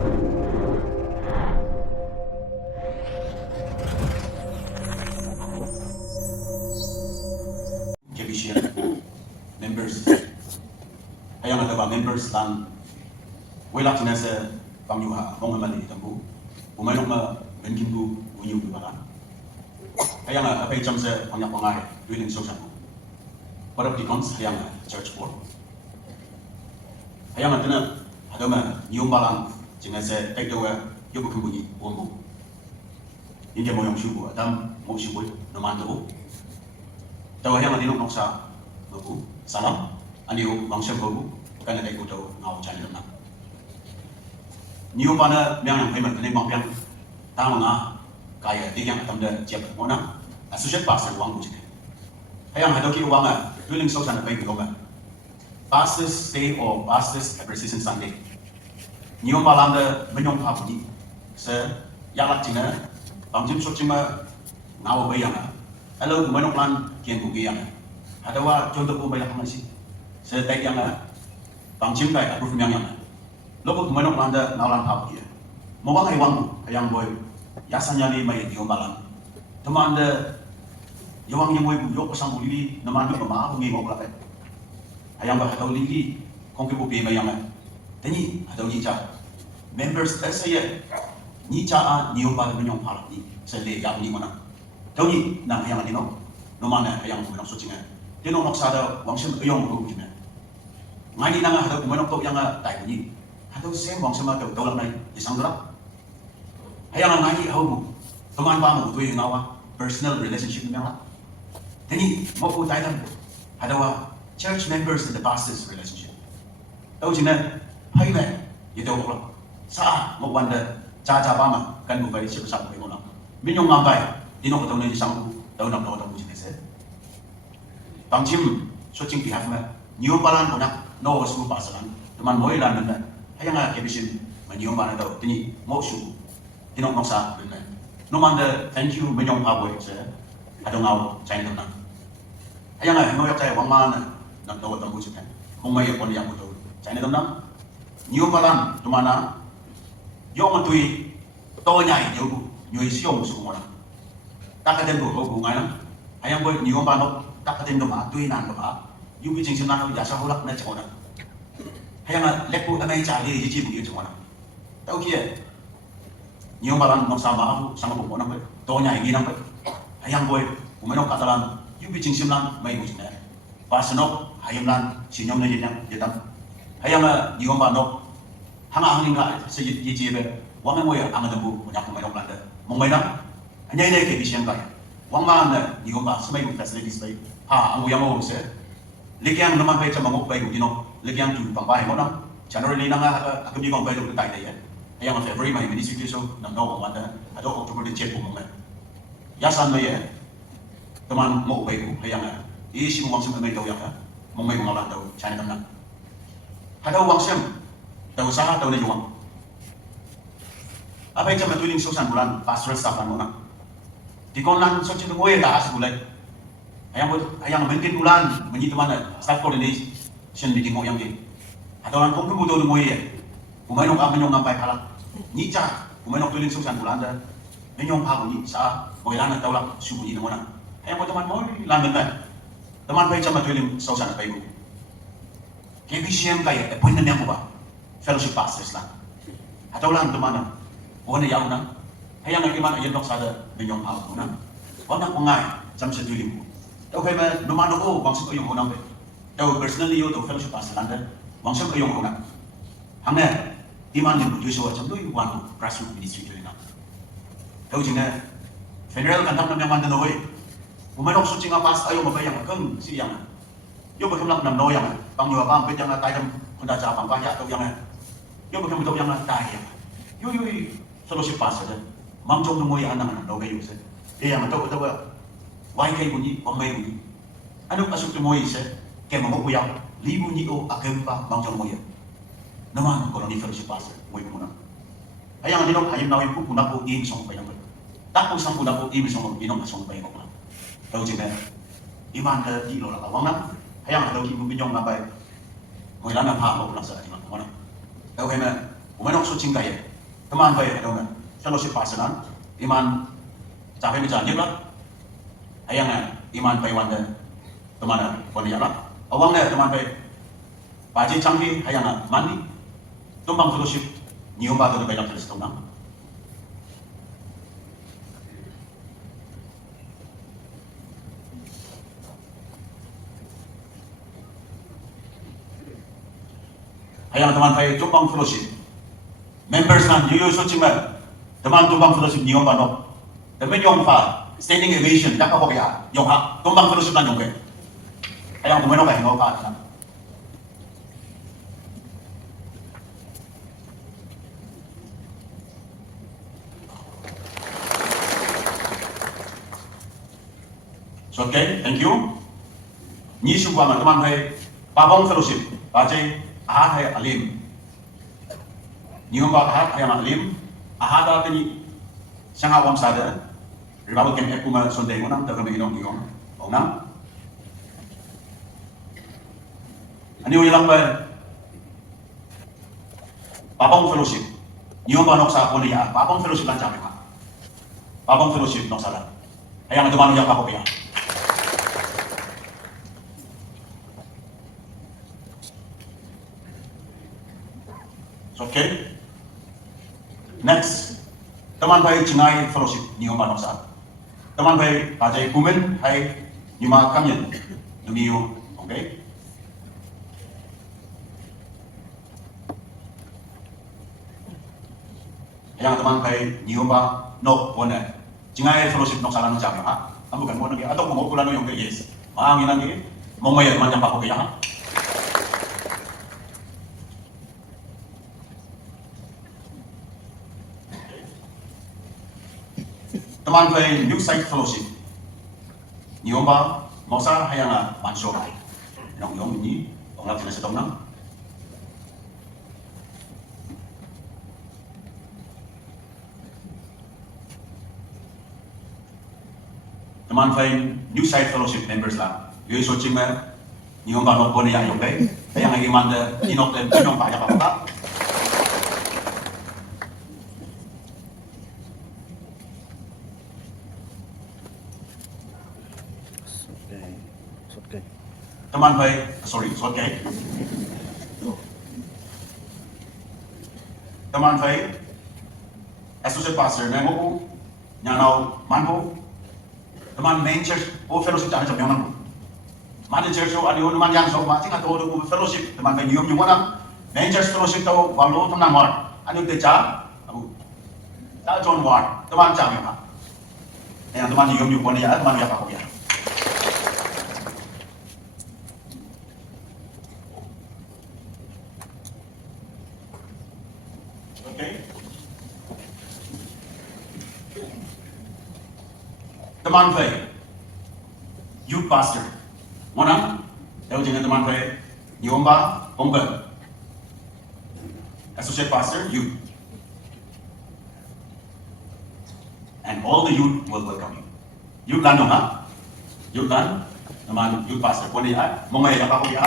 KBCM members ayang ada members dan wala tinasa pangyuha mongamali tambu umayong ma benkindu unyu bibara ayang apa icam sa panyak pangai duiling social para pikons ayang church board ayang atena hadama nyumbalang jinasa tekdewa yobu kumbuni wombu india moyong shubu adam mo shubu namandu tahu yang adino noksa babu salam anio bangsa babu bukan ada ikut tahu ngau cari renang niu pana yang hemat kene bang yang tahu ngah kaya tiang tamda siap mana associate pastor uang bujuk ayang ada ki uang during social bank goma pastors day or pastors appreciation Sunday niu palanda menyong abdi se yalak cina bangjim socima ngau bayang halo kumanok lan kian kugi yang ada wa contoh ko bayang masih setek yang bangjim kai approve yang loko kumanok lan da nalan hab dia mo bang ai wang ayang boy yasanya ni mai dio balan teman da yawang yang boy yok sang buli naman do ma ngi mo la ayang ba hadaw lili kongke bo be bayang tani hadaw ni cha members saya ni cha a niyo ba menyong pala ni se le yang ni mana tahu ni nang yang adino no mana yang kumanok sucinga dino nok sada wangsim ayong ko bina ngani nang hadaw kumanok to yang tai ni hadaw sem wangsim ma to lang nai isang dra ayang ngani hau teman ba mo tuwi ngawa personal relationship ni nga tani mo ko tai dan hadaw church members and the pastors relationship tahu jina hai na ito ko sa mo wanda cha ba ma kan mo bai siap sa ko na minyong ngambai dino ko tahu ni sang tahu nam tahu tahu jina se bangjim switching behalf ma new balan ko na no su pasalan teman moi lan na ayang kebisin manyo mana tahu tini mo su dino nok sa na no man the thank you minyong aboy se adong ngau chain na ayang no yak chai wang mana nam tahu tahu jina kung may kon yang ko chain na new balan tumana yo matui to nyai yo nyoi siong su mo na takaden ko ko ngai na ayang boy niyo ba no takaden do ma tui nan do ma yu bi jing sim nan ya sa holak na chona ayang lekku amai cha le ji bu yu chona tau kia niyo ba lan no sama aku sama ko na to nyai gi na ayang boy umeno katalan yu bi jing sim nan mai bu jing na pasno ayam lan sinyong na yin yang ayang niyo ba no hanga hanging ga se ji ji be wang mo ya ang da bu nya ko mai no lan da mong mai na anyai ne ke bisian kai wang ma na ni ko ba semai ko facilities bai ha ang yang mo se lekyang naman bai cha mangok bai ko dino lekyang tu pang bai mo na generally na nga akami ko bai do tai dai ayang February mai ministry so na no wa da ado October de check ko mo ya san mai teman mo bai ko ayang si mo wang sem mai do yang mo mai ko ngalan do china na hado wang sem do sa do ne wang apa yang cuma tuling sosan bulan pastoral staff mo na di konan so cito mo ya as bulay ayang mungkin bulan menjadi mana staff coordination meeting mo yang di atau orang kong kebutuhan mo ya kumainong kami nyong ngampay kalak ni cha kumainong tuling sosan bulan da menyong pago ni sa mo ilan at tawlak subo ni mo na ayang mo teman mo laman na teman pa cuma tuling sosan pa mo KBCM kaya appointment niya mo ba fellowship pastors lang atau lang teman na bukan yang na ayang ngiman ayen nok sada menyong pago na wana ko ngai jam sa tuling mo tau kay ba numano ko bang sa yung unang tau personally yo to fellowship pastor landa bang sa yung unang hangna di man ni bujo so jam do you want to grassroots ministry to na tau jinga federal kan tam nam man no we umanok su chinga pas ayo mabayang keng si yang yo ba kamlang nam no yang bang yo bang pe yang tai dam kunda ja bang ba ya to yang yo ba kam to yang tai yo fellowship pastor da mamjong no mo ya anang no gayo se yang to wai kai bunyi pamai bunyi anu asuk tu mo ise ke mo ko yang libu ni o akempa mamjong mo ya naman koloni fellowship pastor mo mo na ayang dinok ayam nawin ko kuna ko im song pa yang tak ko sang kuna ko im song inong song pa yang tau jina iman ka di lo la wang na ayang halo ki mo binyong na bay mo ilan na pa mo na sa di man mo na tau kay na umanok so chingay teman baik ada fellowship pasanan iman capek berjanji lah ayang iman baik wanda teman boleh lah awang teman baik baji canggih ayang mandi tumbang fellowship nyium batu baik terus tumbang ayang teman baik tumbang fellowship members nan yuyu suciman teman tumbang fellowship nyium batu tapi yung pa standing ovation dak ako kaya yung ha tumbang fellowship nan yung kaya ayang kumeno kaya ngo pa na so okay thank you ni suwa man teman baik pabong fellowship bajai ahad hai alim nium ba ahad hai alim ahad tani sanga wam sada ribabu kem ekuma sonde ngonam ta kami inong nium onam ani ulang ba pabong fellowship nium ba nok sa ya pabong fellowship lan jame ha pabong fellowship nok sala ayang teman yang pa ko ya okay. Next, teman baik Chingai Fellowship Niuma Noksa. Teman baik Bajai Kumen Hai Nima Kamyen Dumiu, okay. Yang teman baik Niuma Nok Wone Chingai Fellowship Noksa Lanu Jam ha. Kamu kan mau nanti atau mau pulang yang ke yes. Maangin nanti mau mayat macam apa ya? teman baik New Site Fellowship niomba mosa hayanga mansyo kai nong yong ni ongla tina setong nang teman baik New Site Fellowship members lah yoi searching ma niomba nok bone ya yong kai hayang lagi manda inok dan pinong pa ya pa teman baik, sorry, okay. Teman baik, associate pastor, nemo ko, nyanaw, manpo, teman main church, o fellowship tayo sa mga nang. Main church o ano naman yang so, mating ato o fellowship, teman baik niyom yung wanang, main church fellowship to, walo itong nang war, ano yung techa, ta John Ward, teman jam yung ha. Ayan, teman niyom yung wanang, teman yung ako yan. Teman baik, youth pastor, mana? Tahu jangan teman baik, Nyomba Pongben, associate pastor, youth, and all the youth will welcome you. Youth lan dong ha? Youth lan, teman youth pastor, boleh ya? Mau ngaya apa ya?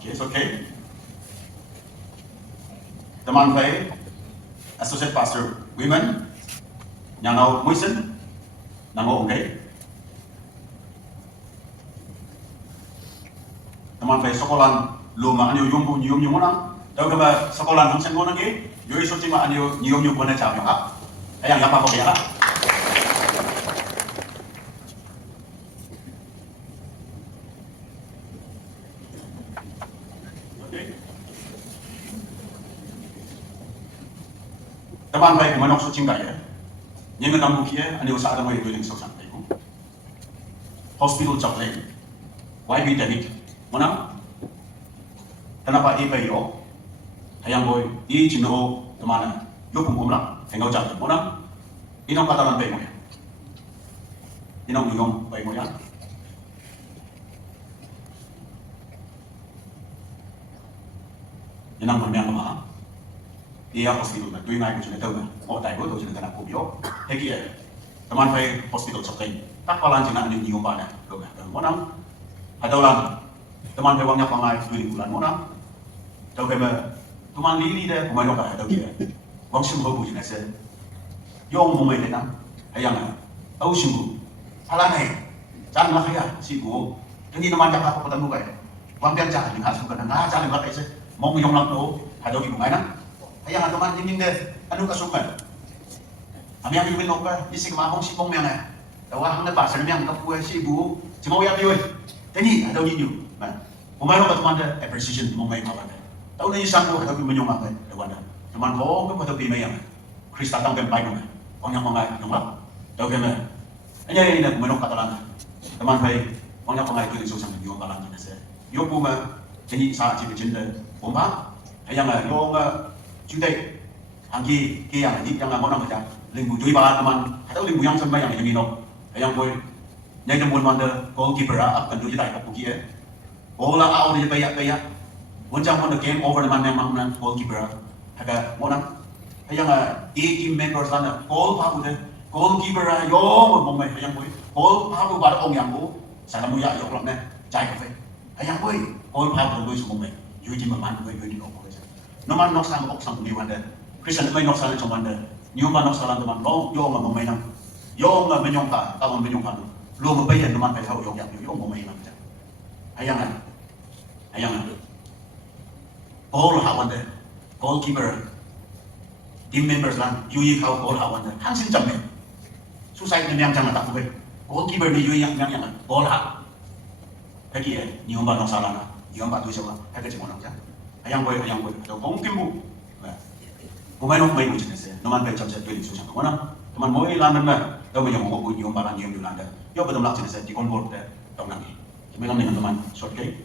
Okay, it's okay. Teman baik, associate pastor women, nyanaw muisen, namo okay. Teman baik sekolah luma anyo yung yung mana, tahu kaba sekolah nang sen gona ke, yoi so cima anyo yung gona jam ya ha. Ayang apa kok ya ha. Teman baik manok sucing kaya, yang nampu kia, ane usaha ada mau itu yang susah itu. Hospital Chaplain, YB David, mana? Kenapa IPO? Hayang boy, I cino teman, yo pun kumla, tengok jatuh, mana? Inong katalan baik moya, inong nyong baik moya. Inang bermiang kemana? Iya hospital na tuwing ay ko sila daw na o tayo daw sila tanang kubyo hegi teman pai hospital supply tak palan jina ni nium bana doga monam adalan teman pai wangnya pangai dui bulan monam doga me teman lili de pemain doga doga wang simbo bu jina se yong mo mai na ayang au simbo palanai jangan lah ya sibu jadi teman jak apa ketemu kai wang biar jangan dengar suka dengar jangan dengar kai mau yong lang do ada di bunga na ayang teman ini de anu kasukan kami yang ingin noka isi kemahong si pong yang tawa hang na pasal yang kapuai si ibu cuma yang yun jadi ada yun umayo ka teman de appreciation mo may kawan tahu na isang ko katabi menyong apa tawa na teman ko ko katabi may yang Krista tang pempai no ong yang mga yung lap tahu keme anya ini na menong katalan teman pai ong yang mga itu susang yung kalan na se yo po ma jadi sa ci de bomba ayang yo ma jude angki ki yang ni yang mo na ma limbu dui ba teman atau limbu yang sampai yang ini no yang boy nyai demul manda goalkeeper up kan dui dai ka puki bola out dia bayak wancang mon game over teman yang mang goalkeeper aga mona yang team members sana goal pa bude goalkeeper yo mo mai yang boy goal pa bu ba ong yang bu sana mu ya yo lok ne jai ka fe yang boy goal pa bu lui su mo mai yu ji ma man boy yu di ko ko no man nok sang ok sang ni wanda Christian mai nok sang chong wanda Niyo man salam teman lo yo ma mamay nang yo nga menyong ka tawon menyong ka lo mo bayan naman kay hawo yo yo mamay nang ayangan all hawan de goalkeeper team members lang yuyi ka all hawan de hansin jamme susai ni yang jangan tak goalkeeper ni yuyi yang all ha kaki niyo ba salam na yo ba tu sama kaki cuma nang ayang boy to mungkin bu Kumain may mo jenis naman kay chapter 20 susang mana teman mo ilaman na daw may yung balang yung Yolanda yo betul lah jenis di konbor de tong nang kami dengan teman short kay